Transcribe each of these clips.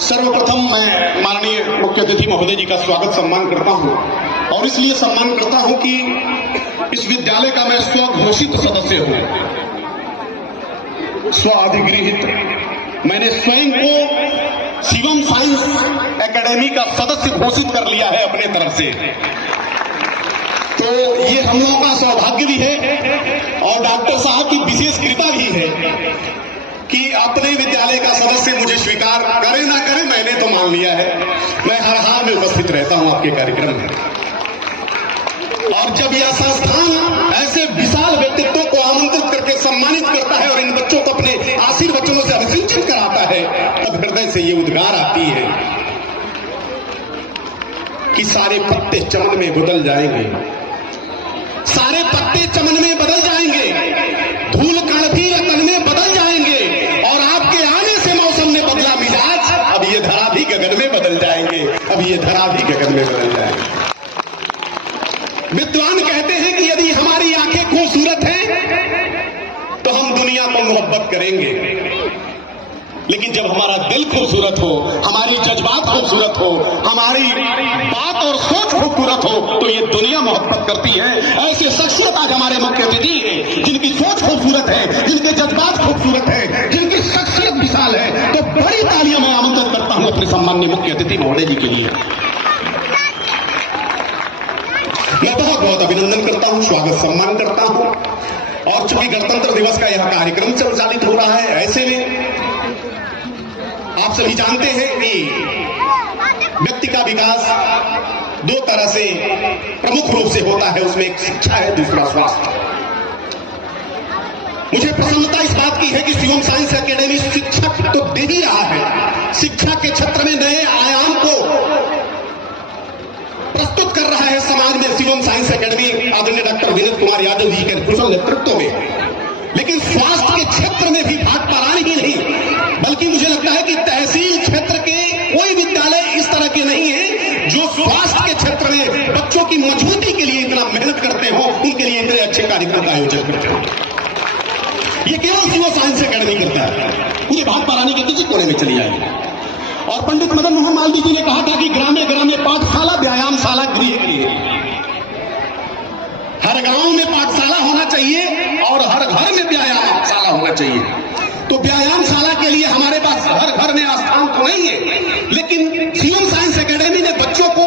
सर्वप्रथम मैं माननीय मुख्य अतिथि महोदय जी का स्वागत सम्मान करता हूं और इसलिए सम्मान करता हूं कि इस विद्यालय का मैं स्वघोषित सदस्य हूं, स्वाधिगृहित। मैंने स्वयं को शिवम साइंस एकेडमी का सदस्य घोषित कर लिया है अपने तरफ से। तो ये हम लोगों का सौभाग्य भी है और डॉक्टर साहब की विशेष कृपा भी है कि अपने विद्यालय का सदस्य मुझे स्वीकार करे ना करे, मैंने तो मान लिया है। मैं हर हाल में उपस्थित रहता हूं आपके कार्यक्रम में। और जब यह संस्थान ऐसे विशाल व्यक्तित्वों को आमंत्रित करके सम्मानित करता है और इन बच्चों को अपने आशीर्वचनों से अभिसिंचित कराता है, तब हृदय से ये उद्गार आती है कि सारे पत्ते चमन में बदल जाएंगे, सारे पत्ते चमन में बदल जाएंगे, धूल कण भी रतन में बदल जाएंगे और आपके आने से मौसम में बदला मिजाज, अब ये धरा भी गगन में बदल जाएंगे, अब ये धरा भी गगन में बदल जाएंगे। विद्वान कहते हैं कि यदि हमारी आंखें खूबसूरत हैं तो हम दुनिया को मोहब्बत करेंगे, लेकिन जब हमारा दिल खूबसूरत हो, हमारी जज्बात खूबसूरत हो, हमारी बात और सोच खूबसूरत हो, तो ये दुनिया मोहब्बत करती है। ऐसे शख्सियत आज हमारे मुख्य अतिथि हैं जिनकी सोच खूबसूरत है, जिनके जज्बात खूबसूरत है, जिनकी शख्सियत विशाल है। तो बड़ी तालियां मैं आमंत्रित करता हूं अपने सम्मान्य मुख्य अतिथि महोदय जी के लिए। मैं बहुत बहुत अभिनंदन करता हूं, स्वागत सम्मान करता हूं। और चूंकि गणतंत्र दिवस का यह कार्यक्रम संचालित हो रहा है, ऐसे में आप सभी जानते हैं कि व्यक्ति का विकास दो तरह से प्रमुख रूप से होता है, उसमें एक शिक्षा है, दूसरा स्वास्थ्य। मुझे प्रसन्नता इस बात की है कि शिवम साइंस एकेडमी शिक्षक तो दे ही रहा है, शिक्षा के क्षेत्र में नए आयाम को प्रस्तुत कर रहा है समाज में। शिवम साइंस एकेडमी आदरणीय डॉक्टर विनीत कुमार यादव जी के कुशल नेतृत्व में, लेकिन स्वास्थ्य के क्षेत्र में भी भाग परानी ही नहीं, बल्कि मुझे लगता है कि तहसील क्षेत्र के कोई विद्यालय इस तरह के नहीं है जो स्वास्थ्य के क्षेत्र में बच्चों की मजबूती के लिए इतना मेहनत करते हो, उनके लिए इतने अच्छे कार्यक्रम का आयोजन करते हो। ये केवल शिवम साइंस एकेडमी करता है, पूरे भाग परानी के किसी कोने में चली जाएगी। और पंडित मदन मोहन मालवीय जी ने कहा था कि ग्रामे ग्रामे पाठशाला व्यायामशाला गृह के लिए, हर गांव में पाठशाला होना चाहिए और हर घर में व्यायामशाला होना चाहिए। तो व्यायामशाला के लिए हमारे पास हर घर में स्थान तो नहीं है, लेकिन शिवम साइंस एकेडमी ने बच्चों को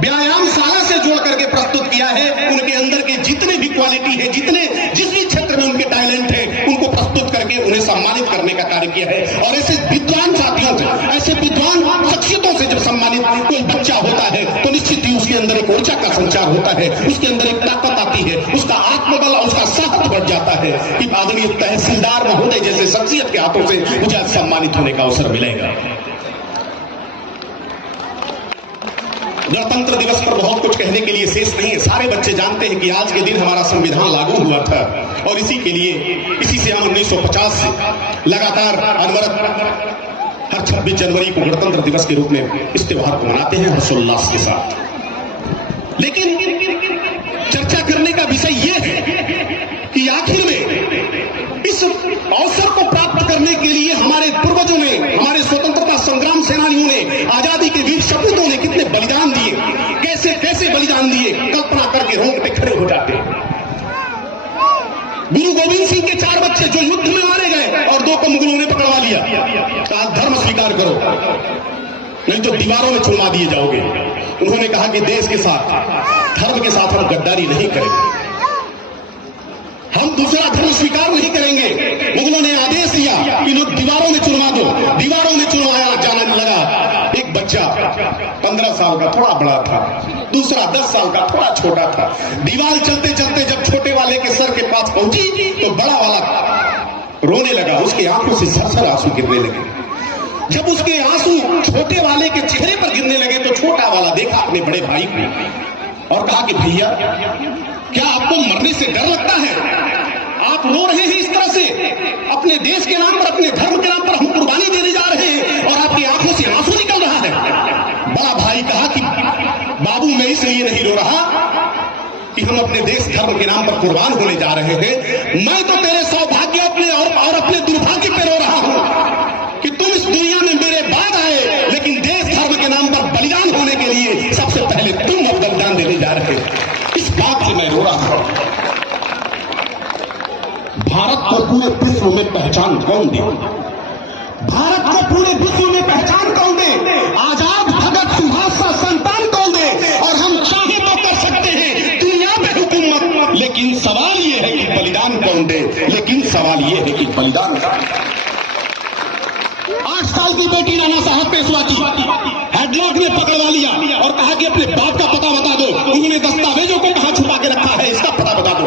व्यायामशाला से जोड़ करके प्रस्तुत किया है। उनके अंदर के जितने भी क्वालिटी है, जिस भी क्षेत्र में उनके टैलेंट है, उनको प्रस्तुत करके उन्हें सम्मानित करने का कार्य किया है। और ऐसे विद्वान साथियों से, ऐसे विद्वान शख्सियतों से जब सम्मानित कोई बच्चा होता है तो निश्चित ही उसके अंदर एक ऊर्जा का संचार होता है, उसके अंदर एक ताकत आती है, उसका आत्मबल और उसका साहस बढ़ जाता है कि आदरणीय तहसीलदार महोदय जैसे शख्सियत के हाथों से मुझे आज सम्मानित होने का अवसर मिलेगा। गणतंत्र दिवस पर बहुत कुछ कहने के लिए शेष नहीं है। सारे बच्चे जानते हैं कि आज के दिन हमारा संविधान लागू हुआ था और इसी से हम 1950 से लगातार अनवरत हर 26 जनवरी को गणतंत्र दिवस के रूप में इस त्योहार को मनाते हैं हर्षोल्लास के साथ। लेकिन चर्चा करने का विषय यह है कि आखिर में इस अवसर को प्राप्त करने के लिए हमारे पूर्वजों ने, हमारे स्वतंत्रता संग्राम सेनानियों ने, आजादी के वीर सपूतों ने कितने बलिदान दिए, कैसे कैसे बलिदान दिए, कल्पना करके रोंगटे खड़े हो जाते हैं। गुरु गोविंद सिंह के 4 बच्चे जो युद्ध में मारे गए और 2 को मुगलों ने पकड़वा लिया, तो आज धर्म स्वीकार करो, नहीं तो दीवारों में चुनवा दिए जाओगे। उन्होंने कहा कि देश के साथ, धर्म के साथ हम गद्दारी नहीं करेंगे, हम दूसरा धर्म स्वीकार नहीं करेंगे। मुगलों ने आदेश दिया कि लोग दीवारों में चुनवा दो, दीवारों में चुनवाया जाने लगा। एक बच्चा 15 साल का थोड़ा बड़ा था, दूसरा 10 साल का थोड़ा छोटा था। दीवार चलते चलते जब छोटे वाले के सर के पास पहुंची तो बड़ा वाला रोने लगा, उसके आंखों से सरसर आंसू गिरने लगे। जब उसके आंसू छोटे वाले के चेहरे पर गिरने लगे तो छोटा वाला देखा अपने बड़े भाई को और कहा कि भैया, क्या आपको मरने से डर लगता है? आप रो रहे हैं इस तरह से, अपने देश के नाम पर, अपने धर्म के नाम पर हम कुर्बानी देने जा रहे हैं और आपकी आंखों से आंसू निकल रहा है। बड़ा भाई कहा कि बाबू, मैं इसलिए नहीं रो रहा कि हम अपने देश धर्म के नाम पर कुर्बान होने जा रहे हैं, मैं तो तेरे सौभाग्य अपने और अपने दुर्भाग्य पे रो रहा हूं कि तुम इस दुनिया में मेरे बाद आए पूरे विश्व में पहचान तोड़ दे, आजाद भगत सुभाष सा संतान तोड़ दे, और हम चाहे तो कर सकते हैं दुनिया में हुकूमत। लेकिन सवाल ये है कि बलिदान कौन दे, लेकिन सवाल ये है कि बलिदान 8 साल की बेटी राणा साहब पेशवा की हेडलॉक ने पकड़वा लिया और कहा कि अपने बाप का पता बता दो, उन्होंने दस्तावेजों को कहां छुपा के रखा है इसका पता बता दो।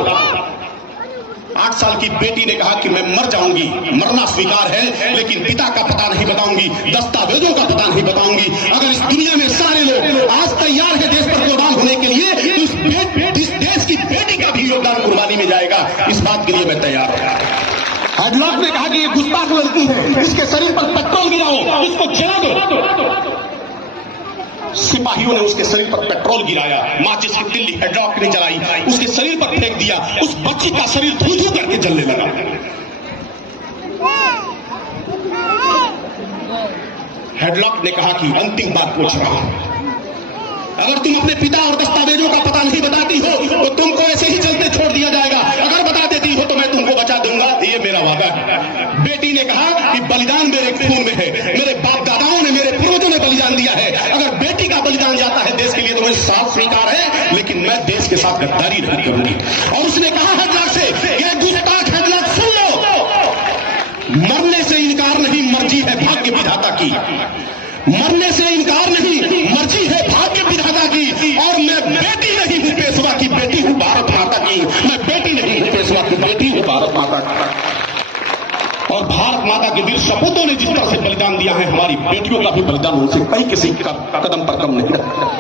8 साल की बेटी ने कहा कि मैं मर जाऊंगी, मरना स्वीकार है, लेकिन पिता का पता नहीं बताऊंगी, दस्तावेजों का पता नहीं बताऊंगी। अगर इस दुनिया में सारे लोग आज तैयार है देश पर कुर्बान होने के लिए, तो इस देश की बेटी का भी योगदान कुर्बानी में जाएगा। इस बात के लिए मैं तैयार हूं। हेडलॉक ने कहा कि ये गुस्ताख लड़की है, इसके शरीर पर पेट्रोल गिराओ, इसको जला दो। सिपाहियों ने उसके शरीर पर पेट्रोल गिराया, माचिस की तिल्ली हेडलॉक ने जलाई, उसके शरीर पर फेंक दिया, उस बच्ची का शरीर धू धू करके जलने लगा। हेडलॉक ने कहा कि अंतिम बात पूछ रहा हूं, अगर तुम अपने पिता और दस्तावेजों का पता नहीं बताती हो तो तुमको ऐसे ही चलते छोड़ दिया जाएगा, अगर बता देती हो तो मैं तुमको बचा दूंगा, ये मेरा वादा है। बेटी ने कहा कि बलिदान मेरे खून में है, मेरे बाप दादाओं ने, मेरे पूर्वजों ने बलिदान दिया है, अगर बेटी का बलिदान जाता है देश के लिए तो मुझे साफ स्वीकार है, लेकिन मैं देश के साथ गद्दारी नहीं करूंगी। और उसने कहा हेडलॉक से, ये गुस्ताख हेडलॉक सुन लो, मरने से इनकार नहीं, मर्जी है भाग्य विधाता की, मरने से इनकार नहीं, मर्जी है भाग्य विधाता की। और मैं बेटी नहीं हूं पेशवा की, बेटी हूं भारत माता की, मैं बेटी नहीं हूं पेशवा की, बेटी हूं भारत माता की। और भारत माता के वीर सपूतों ने जिस तरह से बलिदान दिया है, हमारी बेटियों का भी बलिदान उनसे कहीं किसी का कदम पर कम नहीं रखा।